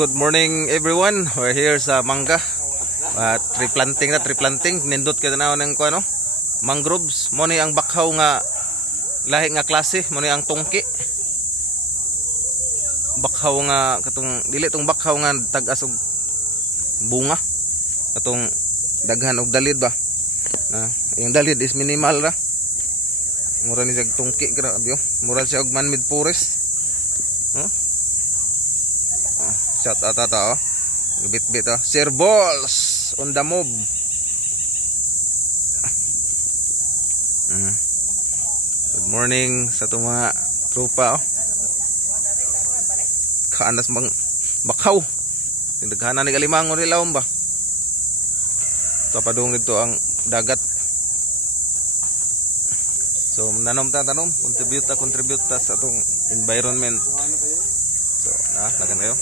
Good morning everyone. We're here sa Mangga. Tree planting. Nindot kita na ng ano? Mangroves. Mo ni ang bakhaw nga lahi nga klase, mo ni ang tungki. Bakhaw nga katong dili tong bakhaw nga tag-as og bunga. Katong daghan og dalid ba. Yung dalid is minimal ra. Mura ni jag tungki grabe yo. Mura siya og man-made forest. Shout out ata bit Sir Balls on the move. Good morning sa itong mga tropa. Kaanas mang bakaw. Tindaghanan ni kalimangon nila ba. Tapadong dito ang dagat. So tanom contribute sa itong environment. So nagan kayo.